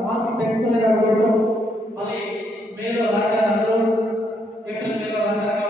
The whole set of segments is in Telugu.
మార్కులు పెంచుకునే అవకాశం మళ్ళీ మేలో రాశారు అందరూ ఏప్రిల్ మేలో రాశారు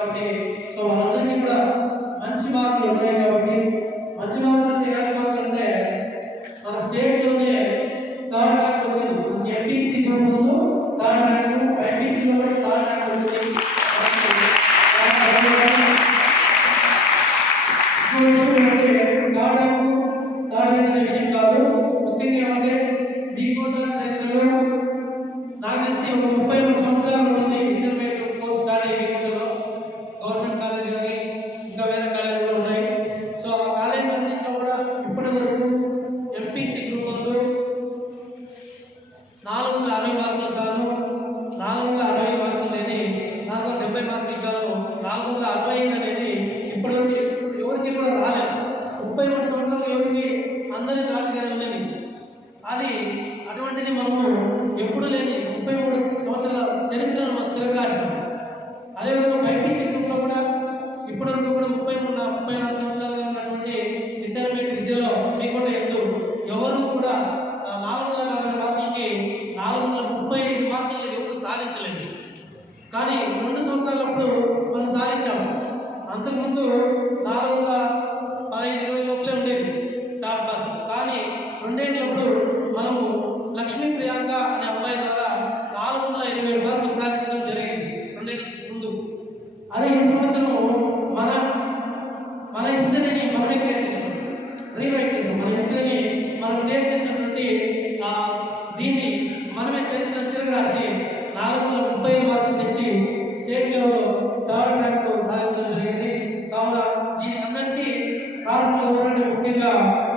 సాధించలేదు కానీ రెండు సంవత్సరాలప్పుడు మనం సాధించాము. అంతకుముందు నాలుగు వందల పదహైదు ఇరవైలో Hallelujah.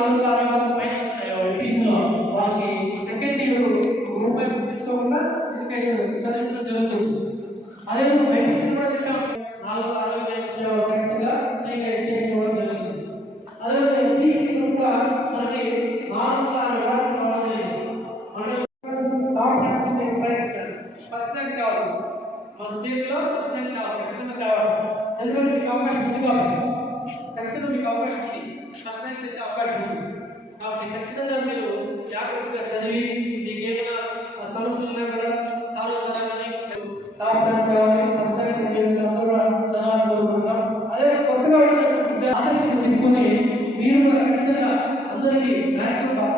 వందల పైన లో వాళ్ళకి సెకండ్ ఇయర్ రూపాయి తీసుకోకుండా ఎడ్యుకేషన్ చదివించడం జరుగుతుంది అదే బెనిఫిట్స్ కూడా చెప్పాం నాలుగు అరవై బ్యాంక్స్లో ఎడ్యుకేషన్ ఇవ్వడం అదే ఫీజు కూడా మనకి నాలుగు వందల ఫస్ట్ టైం కావాలి మన స్టేట్లో ఫస్ట్ టైం ఎందుకంటే మీకు అవకాశం ఉంది కాబట్టి ఖచ్చితంగా మీకు అవకాశం ఉంది స్పష్టంగా తెచ్చే అవకాశం కాబట్టి ఖచ్చితంగా మీరు జాగ్రత్తగా చదివి మీకు ఏదైనా సమస్యలు ఉన్నా కూడా సాల్వ్ చేయాలని తాపడం కావాలి. తీసుకొని మీరు కూడా ఖచ్చితంగా అందరికీ మ్యాక్సిమం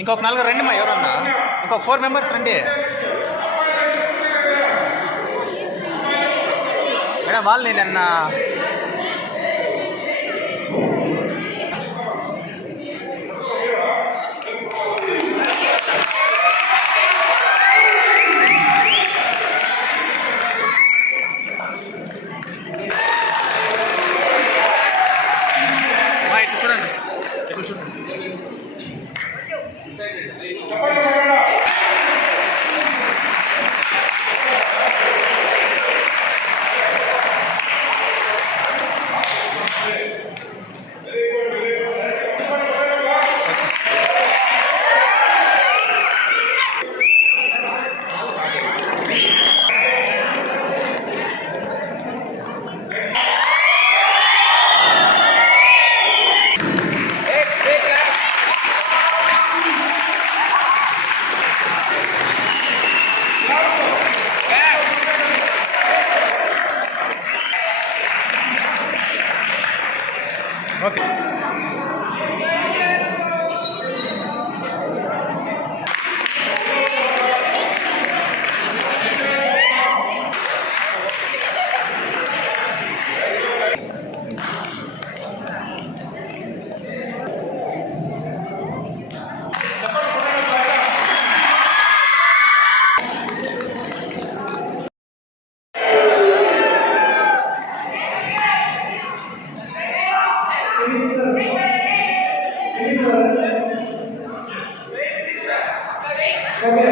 ఇంకొక నలుగురు రండి మా ఎవరన్నా? ఇంకొక ఫోర్ మెంబర్స్ రండి. మేడం వాళ్ళు నేను ఓకే